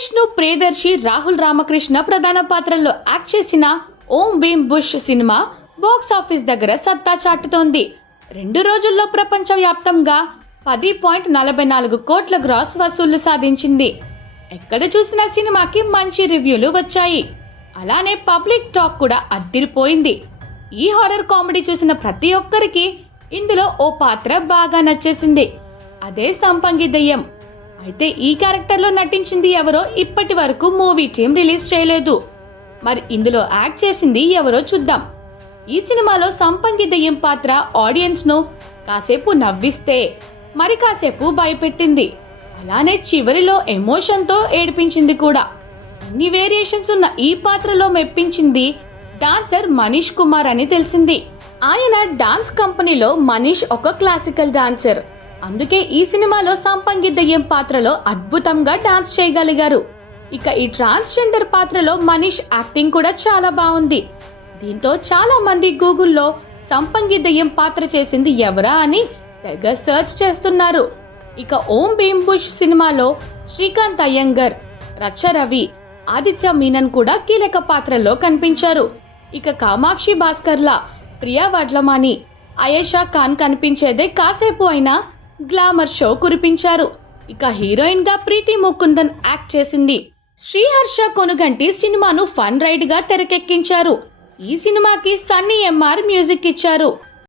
విష్ణు ప్రియదర్శి రాహుల్ రామకృష్ణ ప్రధాన పాత్రల్లో యాక్ట్ చేసిన ఓం భీమ్ బుష్ సినిమా బాక్స్ ఆఫీస్ దగ్గర సత్తా చాటుతోంది. 2 రోజుల్లో ప్రపంచవ్యాప్తంగా 10.44 కోట్ల గ్రాస్ వసూళ్లు సాధించింది. ఎక్కడ చూసినా సినిమాకి మంచి రివ్యూలు వచ్చాయి. అలానే పబ్లిక్ టాక్ కూడా అద్దిరిపోయింది. ఈ హారర్ కామెడీ చూసిన ప్రతి ఒక్కరికి ఇందులో ఓ పాత్ర బాగా నచ్చేసింది. అదే సంపంగి దెయ్యం. అయితే ఈ క్యారెక్టర్లో నటించింది ఎవరో ఇప్పటి వరకు మూవీ టీం రిలీజ్ చేయలేదు. మరి ఇందులో యాక్ట్ చేసింది ఎవరో చూద్దాం. ఈ సినిమాలో సంపంగి దెయ్యం పాత్ర ఆడియన్స్ ను కాసేపు నవ్విస్తే మరి కాసేపు భయపెట్టింది. అలానే చివరిలో ఎమోషన్ తో ఏడిపించింది కూడా. అన్ని వేరియేషన్స్ ఉన్న ఈ పాత్రలో మెప్పించింది డాన్సర్ మనీష్ కుమార్ అని తెలిసింది. ఆయన డాన్స్ కంపెనీలో మనీష్ ఒక క్లాసికల్ డాన్సర్. అందుకే ఈ సినిమాలో సంపంగి దెయ్యం పాత్రలో అద్భుతంగా డాన్స్ చేయగలిగారు. ఇక ఈ ట్రాన్స్జెండర్ పాత్రలో మనీష్ యాక్టింగ్ కూడా చాలా బాగుంది. దీంతో చాలా మంది గూగుల్లో సంపంగి దెయ్యం పాత్ర చేసింది ఎవరా అని తెగ సెర్చ్ చేస్తున్నారు. ఇక ఓం భీమ్ బుష్ సినిమాలో శ్రీకాంత్ అయ్యంగర్, రచ్చ రవి, ఆదిత్య మీనన్ కూడా కీలక పాత్రల్లో కనిపించారు. ఇక కామాక్షి భాస్కర్ల, ప్రియా వడ్లమాని, అయేషా ఖాన్ కనిపించేదే కాసేపు అయినా గ్లామర్ షో కురిపించారు. ఇక హీరోయిన్ గా ప్రీతి ముకుందన్ యాక్ట్ చేసింది. శ్రీహర్ష కొనుగంటి సినిమాను ఫన్ రైడ్ గా తెరకెక్కించారు. ఈ సినిమాకి సన్నీ ఎంఆర్ మ్యూజిక్ ఇచ్చారు.